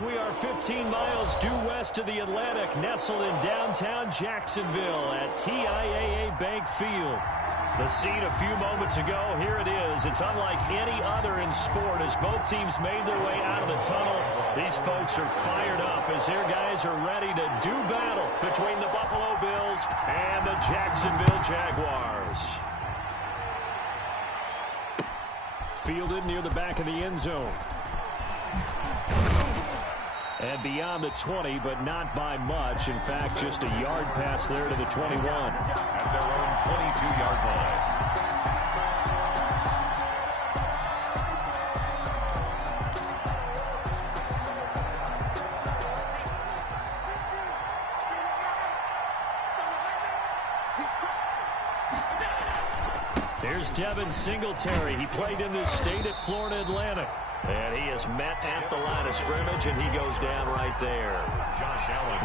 We are 15 miles due west of the Atlantic, nestled in downtown Jacksonville at TIAA Bank Field. The scene a few moments ago, here it is. It's unlike any other in sport as both teams made their way out of the tunnel. These folks are fired up as their guys are ready to do battle between the Buffalo Bills and the Jacksonville Jaguars. Fielded near the back of the end zone. And beyond the 20, but not by much. In fact, just a yard pass there to the 21. At their own 22-yard line. Here's Devin Singletary. He played in this state at Florida Atlantic. And he is met at the line of scrimmage, and he goes down right there.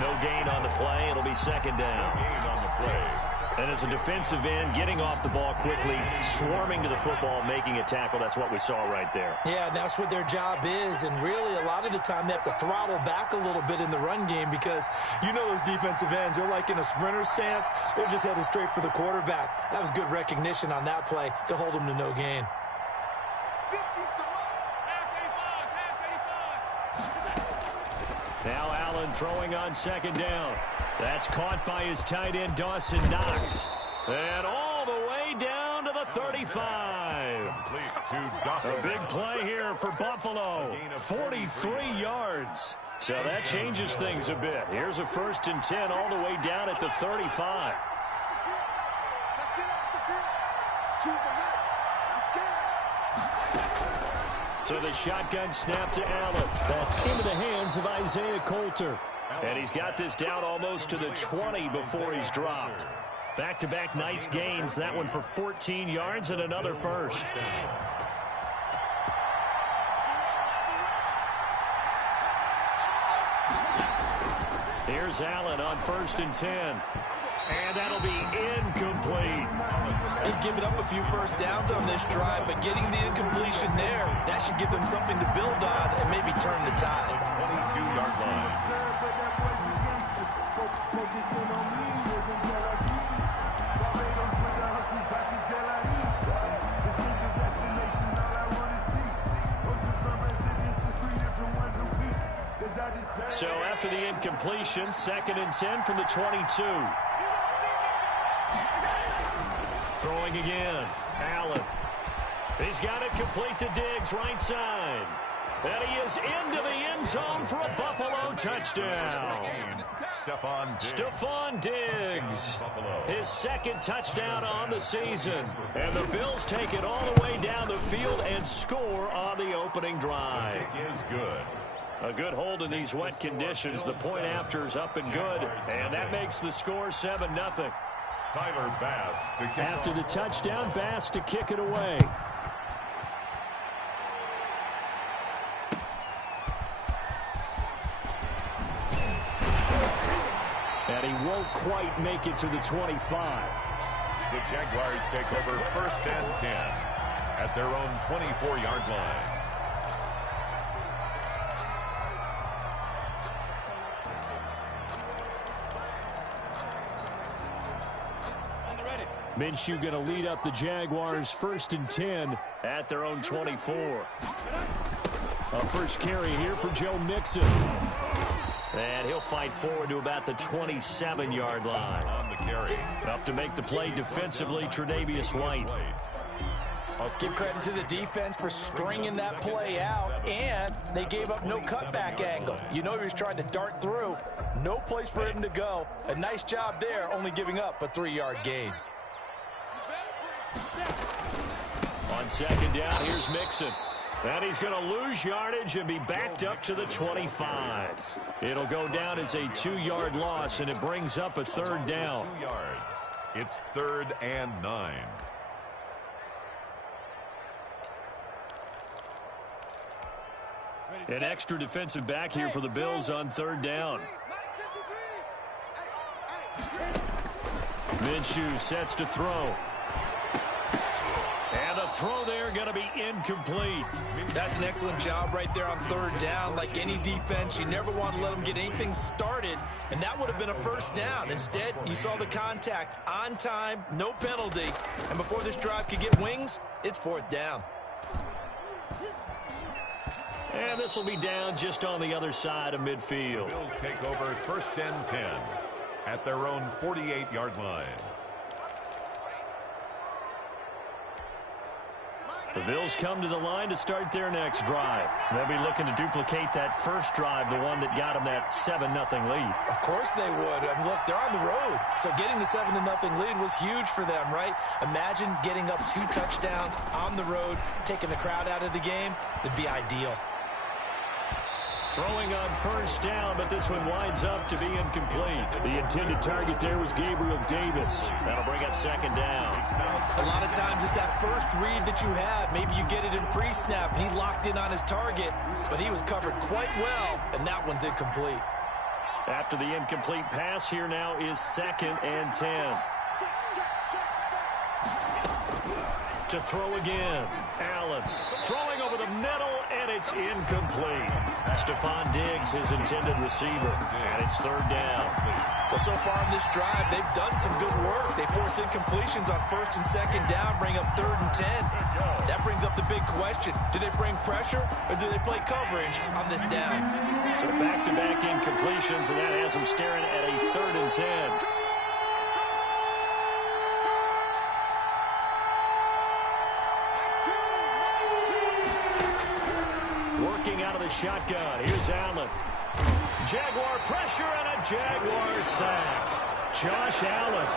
No gain on the play. It'll be second down. Gain on the play. And as a defensive end, getting off the ball quickly, swarming to the football, making a tackle, that's what we saw right there. Yeah, that's what their job is. And really, a lot of the time, they have to throttle back a little bit in the run game because you know those defensive ends, they're like in a sprinter stance. They're just headed straight for the quarterback. That was good recognition on that play to hold them to no gain. Now Allen throwing on second down. That's caught by his tight end, Dawson Knox. And all the way down to the 35. A big play here for Buffalo. 43 yards. So that changes things a bit. Here's a 1st and 10 all the way down at the 35. So the shotgun snap to Allen. That's into the hands of Isaiah Coulter. And he's got this down almost to the 20 before he's dropped. Back-to-back nice gains. That one for 14 yards and another first. Here's Allen on 1st and 10. And that'll be incomplete. They've given up a few first downs on this drive, but getting the incompletion there, that should give them something to build on and maybe turn the tide. 22-yard line. So after the incompletion, 2nd and 10 from the 22. Throwing again. Allen. He's got it complete to Diggs, right side. And he is into the end zone for a Buffalo touchdown. Stephon Diggs. His 2nd touchdown on the season. And the Bills take it all the way down the field and score on the opening drive. Is good. A good hold in these wet conditions. The point after is up and good. And that makes the score 7-0. Tyler Bass to kick After the touchdown, Bass to kick it away. And he won't quite make it to the 25. The Jaguars take over 1st and 10 at their own 24-yard line. Minshew going to lead up the Jaguars 1st and 10 at their own 24. A first carry here for Joe Mixon. And he'll fight forward to about the 27-yard line. On the carry. Up to make the play defensively, Tre'Davious White. Give credit to the defense for stringing that play out, and they gave up no cutback angle. You know he was trying to dart through. No place for him to go. A nice job there, only giving up a 3-yard gain. On 2nd down, here's Mixon. And he's going to lose yardage and be backed up to the 25. It'll go down as a 2-yard loss, and it brings up a 3rd down. 2 yards. It's 3rd and 9. An extra defensive back here for the Bills on 3rd down. Minshew sets to throw. And And the throw there going to be incomplete. That's an excellent job right there on third down. Like any defense, you never want to let them get anything started, and that would have been a first down. Instead, you saw the contact on time, no penalty, and before this drive could get wings, it's fourth down. And this will be down just on the other side of midfield. The Bills take over first and 10 at their own 48-yard line. The Bills come to the line to start their next drive. They'll be looking to duplicate that first drive, the one that got them that 7-0 lead. Of course they would. I mean, look, they're on the road, so getting the 7-0 lead was huge for them, right? Imagine getting up 2 touchdowns on the road, taking the crowd out of the game. It'd be ideal. Throwing on first down, but this one winds up to be incomplete. The intended target there was Gabriel Davis. That'll bring up second down. A lot of times it's that first read that you have. Maybe you get it in pre-snap, and he locked in on his target, but he was covered quite well, and that one's incomplete. After the incomplete pass, here now is second and 10. To throw again. Allen throwing over the middle, and it's incomplete. Stephon Diggs, his intended receiver, and it's third down. Well, so far in this drive, they've done some good work. They force incompletions on first and second down, bring up third and 10. That brings up the big question. Do they bring pressure, or do they play coverage on this down? So back-to-back incompletions, and that has them staring at a third and 10. Out of the shotgun. Here's Allen. Jaguar pressure and a Jaguar sack. Josh Allen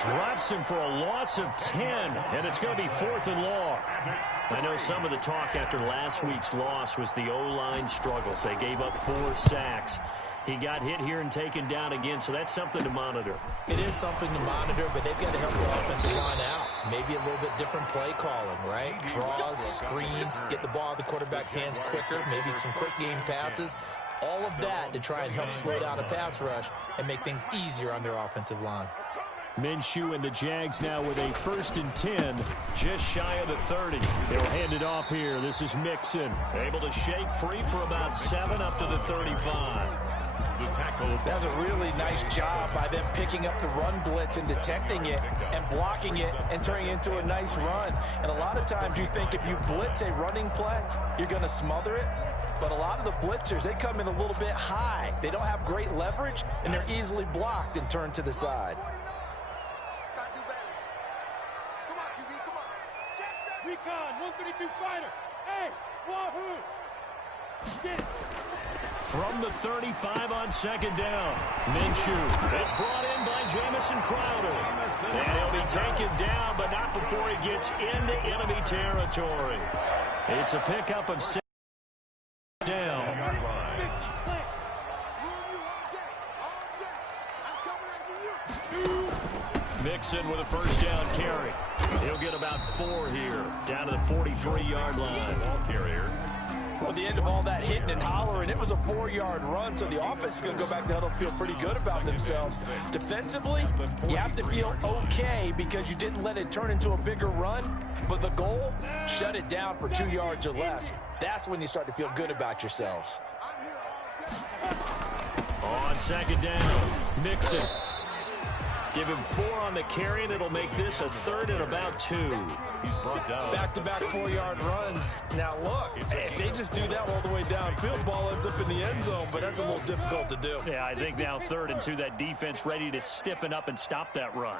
drops him for a loss of 10, and it's going to be fourth and long. I know some of the talk after last week's loss was the O-line struggles. They gave up 4 sacks. He got hit here and taken down again, so that's something to monitor. It is something to monitor, but they've got to help the offensive line out. Maybe a little bit different play calling, right? Draws, screens, get the ball out of the quarterback's hands quicker, maybe some quick game passes. All of that to try and help slow down a pass rush and make things easier on their offensive line. Minshew and the Jags now with a first and 10, just shy of the 30. They'll hand it off here. This is Mixon, able to shake free for about 7 up to the 35. The tackle. That was a really nice job by them picking up the run blitz and detecting it and blocking it and turning it into a nice run. And a lot of times you think if you blitz a running play, you're going to smother it. But a lot of the blitzers, they come in a little bit high. They don't have great leverage, and they're easily blocked and turned to the side. Recon, 132 fighter. Hey, wahoo! Get it. From the 35 on second down, Minshew is brought in by Jamison Crowder. And he'll be taken down, but not before he gets into enemy territory. It's a pickup of 6 down. Mixon with a first down carry. He'll get about 4 here, down to the 43-yard line. Ball carrier. Well, the end of all that hitting and hollering, it was a 4-yard run, so the offense is going to go back to huddle and feel pretty good about themselves. Defensively, you have to feel okay because you didn't let it turn into a bigger run, but the goal, shut it down for 2 yards or less. That's when you start to feel good about yourselves. On second down, Mixon. Give him 4 on the carry, and it'll make this a third and about 2. He's brought down. Back-to-back 4-yard runs. Now, look, if they just do that all the way downfield, ball ends up in the end zone, but that's a little difficult to do. Yeah, I think now third and 2, that defense ready to stiffen up and stop that run.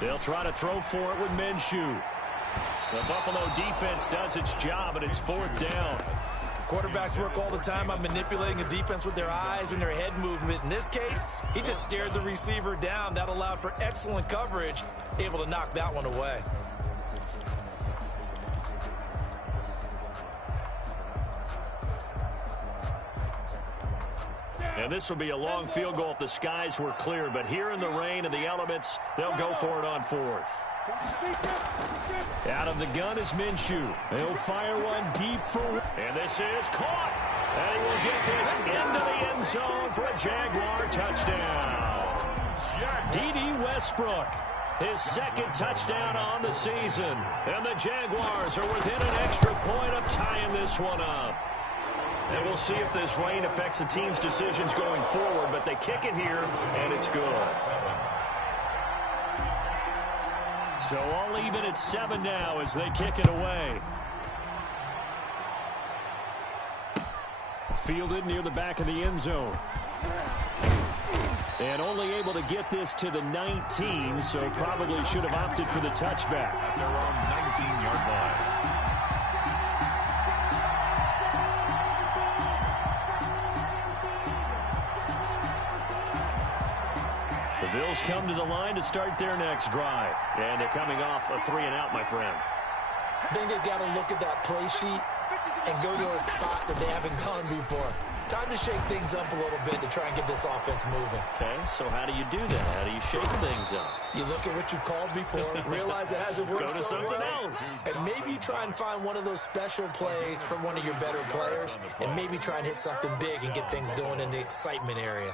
They'll try to throw for it with Minshew. The Buffalo defense does its job, and it's fourth down. Quarterbacks work all the time on manipulating a defense with their eyes and their head movement. In this case, he just stared the receiver down. That allowed for excellent coverage, able to knock that one away. And this will be a long field goal if the skies were clear. But here in the rain and the elements, they'll go for it on fourth. Out of the gun is Minshew. He'll fire one deep for... And this is caught. And he will get this into the end zone for a Jaguar touchdown. D.D. Westbrook His second touchdown on the season. And the Jaguars are within an extra point of tying this one up. And we'll see if this rain affects the team's decisions going forward, but they kick it here, and it's good. So all even at 7 now as they kick it away. Fielded near the back of the end zone. And only able to get this to the 19, so probably should have opted for the touchback. At their own 19-yard line. The Bills come to the line to start their next drive. And they're coming off a 3-and-out, my friend. I think they've got to look at that play sheet and go to a spot that they haven't gone before. Time to shake things up a little bit to try and get this offense moving. Okay, so how do you do that? How do you shake things up? You look at what you've called before, realize it hasn't worked Go to so something well, else. and maybe try and find one of those special plays from one of your better players, and maybe try and hit something big and get things going in the excitement area.